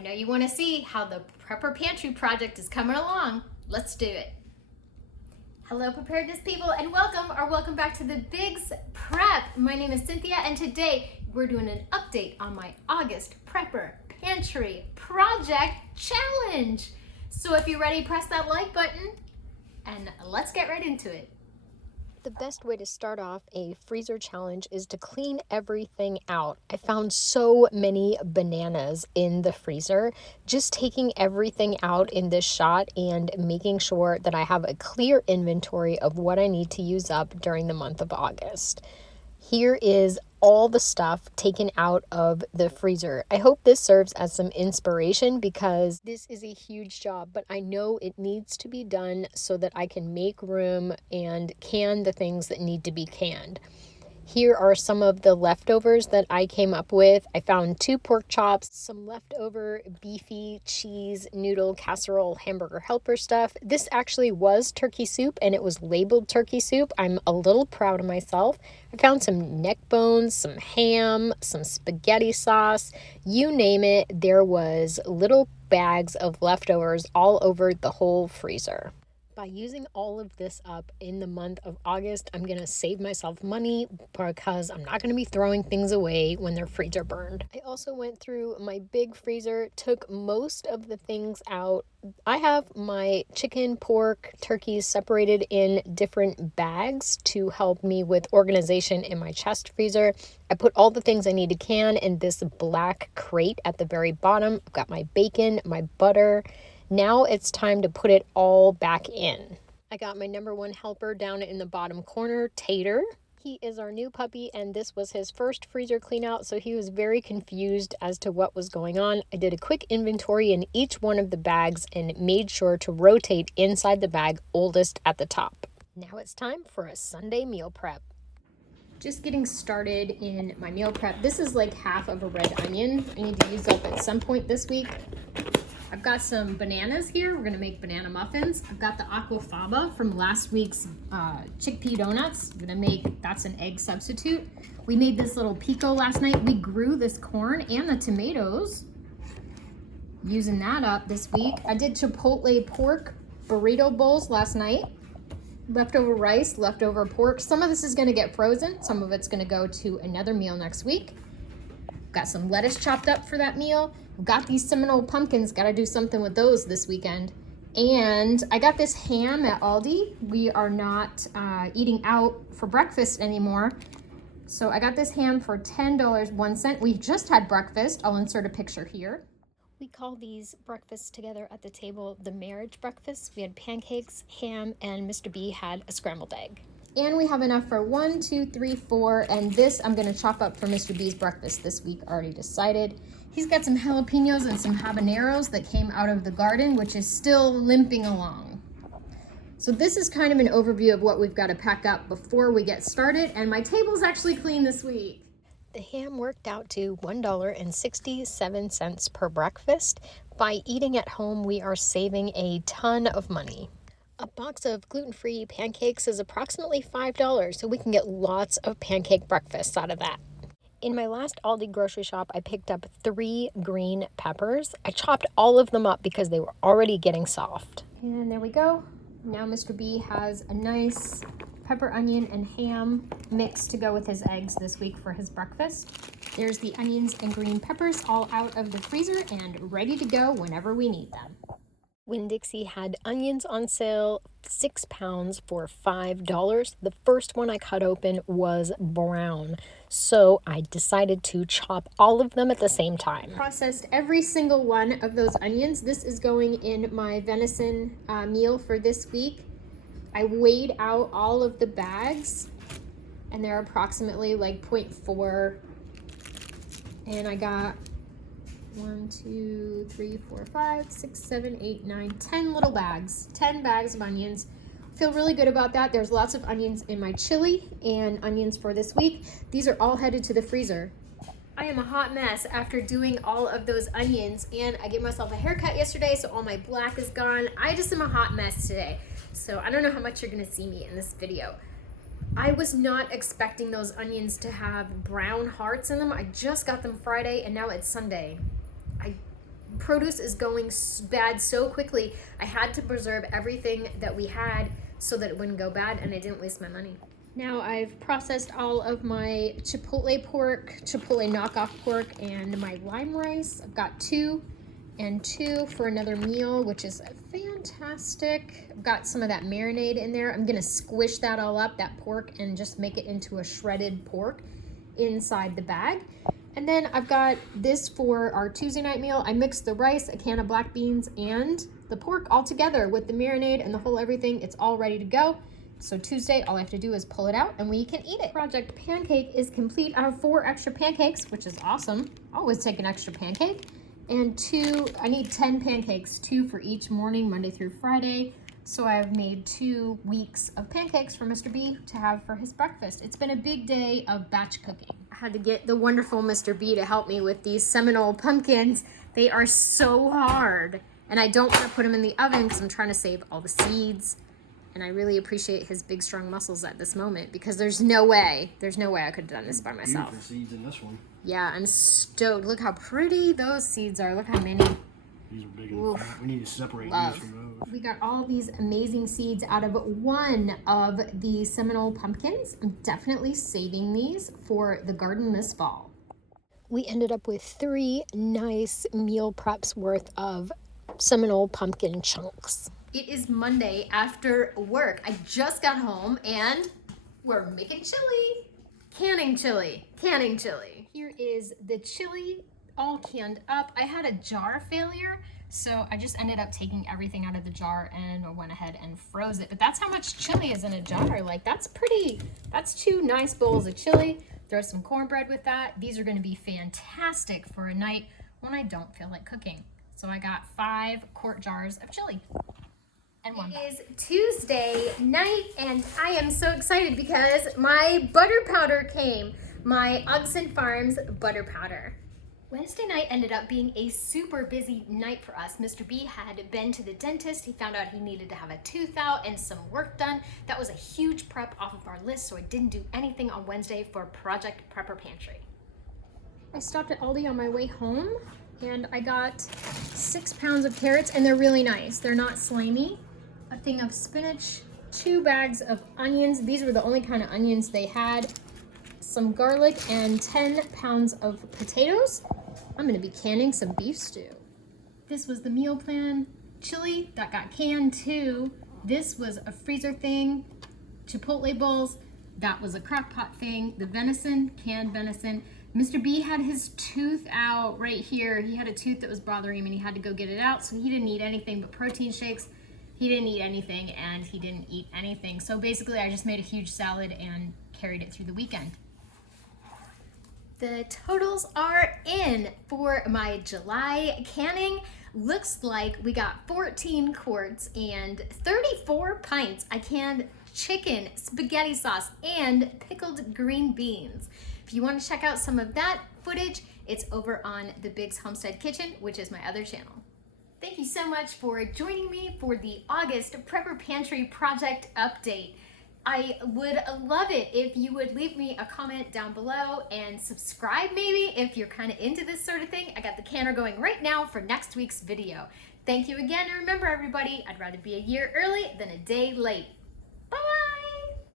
I know you want to see how the Prepper Pantry project is coming along. Let's do it. Hello preparedness people, and welcome back to the Big's Prep. My name is Cynthia, and today we're doing an update on my August Prepper Pantry Project Challenge. So if you're ready, press that like button and let's get right into it. The best way to start off a freezer challenge is to clean everything out. I found so many bananas in the freezer. Just taking everything out in this shot and making sure that I have a clear inventory of what I need to use up during the month of August. Here is all the stuff taken out of the freezer. I hope this serves as some inspiration because this is a huge job, but I know it needs to be done so that I can make room and can the things that need to be canned. Here are some of the leftovers that I came up with. I found 2 pork chops, some leftover beefy cheese noodle casserole hamburger helper stuff. This actually was turkey soup and it was labeled turkey soup. I'm a little proud of myself. I found some neck bones, some ham, some spaghetti sauce, you name it. There was little bags of leftovers all over the whole freezer. By using all of this up in the month of August, I'm going to save myself money because I'm not going to be throwing things away when they're freezer burned. I also went through my big freezer, took most of the things out. I have my chicken, pork, turkeys separated in different bags to help me with organization in my chest freezer. I put all the things I need to can in this black crate at the very bottom. I've got my bacon, my butter. Now it's time to put it all back in. I got my number 1 helper down in the bottom corner, Tater. He is our new puppy, and this was his first freezer clean out, so he was very confused as to what was going on. I did a quick inventory in each one of the bags and made sure to rotate inside the bag oldest at the top. Now it's time for a Sunday meal prep. Just getting started in my meal prep. This is like half of a red onion I need to use up at some point this week. I've got some bananas here. We're gonna make banana muffins. I've got the aquafaba from last week's chickpea donuts. That's an egg substitute. We made this little pico last night. We grew this corn and the tomatoes. Using that up this week. I did chipotle pork burrito bowls last night. Leftover rice, leftover pork. Some of this is gonna get frozen. Some of it's gonna go to another meal next week. Got some lettuce chopped up for that meal. I've got these Seminole pumpkins. Got to do something with those this weekend. And I got this ham at Aldi. We are not eating out for breakfast anymore. So I got this ham for $10.01. We just had breakfast. I'll insert a picture here. We call these breakfasts together at the table the marriage breakfast. We had pancakes, ham, and Mr. B had a scrambled egg. And we have enough for 1, 2, 3, 4. And this I'm going to chop up for Mr. B's breakfast this week, already decided. He's got some jalapenos and some habaneros that came out of the garden, which is still limping along. So this is kind of an overview of what we've got to pack up before we get started. And my table's actually clean this week. The ham worked out to $1.67 per breakfast. By eating at home, we are saving a ton of money. A box of gluten-free pancakes is approximately $5, so we can get lots of pancake breakfasts out of that. In my last Aldi grocery shop, I picked up 3 green peppers. I chopped all of them up because they were already getting soft. And there we go. Now Mr. B has a nice pepper, onion, and ham mix to go with his eggs this week for his breakfast. There's the onions and green peppers all out of the freezer and ready to go whenever we need them. Winn-Dixie had onions on sale, 6 pounds for $5. The first one I cut open was brown, so I decided to chop all of them at the same time. Processed every single one of those onions. This is going in my venison meal for this week. I weighed out all of the bags, and they're approximately like 0.4, and I got 1, 2, 3, 4, 5, 6, 7, 8, 9, 10 little bags, 10 bags of onions. Feel really good about that. There's lots of onions in my chili and onions for this week. These are all headed to the freezer. I am a hot mess after doing all of those onions, and I gave myself a haircut yesterday, so all my black is gone. I just am a hot mess today. So I don't know how much you're gonna see me in this video. I was not expecting those onions to have brown hearts in them. I just got them Friday and now it's Sunday. I Produce is going bad so quickly. I had to preserve everything that we had so that it wouldn't go bad and I didn't waste my money. Now I've processed all of my chipotle pork, chipotle knockoff pork, and my lime rice. I've got 2 and 2 for another meal, which is fantastic. I've got some of that marinade in there. I'm gonna squish that all up, that pork, and just make it into a shredded pork inside the bag. And then I've got this for our Tuesday night meal. I mixed the rice, a can of black beans, and the pork all together with the marinade and the whole everything. It's all ready to go. So Tuesday, all I have to do is pull it out and we can eat it. Project Pancake is complete. I have 4 extra pancakes, which is awesome. Always take an extra pancake. And 2, I need 10 pancakes, 2 for each morning, Monday through Friday. So I've made 2 weeks of pancakes for Mr. B to have for his breakfast. It's been a big day of batch cooking. I had to get the wonderful Mr. B to help me with these Seminole pumpkins. They are so hard. And I don't want to put them in the oven because I'm trying to save all the seeds. And I really appreciate his big, strong muscles at this moment because there's no way I could have done this by myself. Beautiful seeds in this one. Yeah, I'm stoked. Look how pretty those seeds are. Look how many. These are big and fat. We need to separate Love. these from those. We got all these amazing seeds out of one of the Seminole pumpkins. I'm definitely saving these for the garden this fall. We ended up with 3 nice meal preps worth of Seminole pumpkin chunks. It is Monday after work. I just got home and we're making chili. Canning chili. Here is the chili all canned up. I had a jar failure, so I just ended up taking everything out of the jar and went ahead and froze it. But that's how much chili is in a jar. Like that's 2 nice bowls of chili. Throw some cornbread with that. These are gonna be fantastic for a night when I don't feel like cooking. So I got 5 quart jars of chili. And it is Tuesday night and I am so excited because my butter powder came. My August Farms butter powder. Wednesday night ended up being a super busy night for us. Mr. B had been to the dentist. He found out he needed to have a tooth out and some work done. That was a huge prep off of our list, so I didn't do anything on Wednesday for Project Prepper Pantry. I stopped at Aldi on my way home and I got 6 pounds of carrots and they're really nice. They're not slimy. A thing of spinach, 2 bags of onions. These were the only kind of onions they had. Some garlic and 10 pounds of potatoes. I'm gonna be canning some beef stew. This was the meal plan. Chili, that got canned too. This was a freezer thing. Chipotle bowls, that was a crock pot thing. The venison, canned venison. Mr. B had his tooth out right here. He had a tooth that was bothering him and he had to go get it out, so he didn't eat anything but protein shakes. He didn't eat anything and he didn't eat anything. So basically I just made a huge salad and carried it through the weekend. The totals are in for my July canning. Looks like we got 14 quarts and 34 pints. I canned chicken, spaghetti sauce, and pickled green beans. If you want to check out some of that footage, it's over on the Big's Homestead Kitchen, which is my other channel. Thank you so much for joining me for the August Prepper Pantry Project Update. I would love it if you would leave me a comment down below and subscribe maybe if you're kind of into this sort of thing. I got the canner going right now for next week's video. Thank you again, and remember everybody, I'd rather be a year early than a day late. Bye-bye!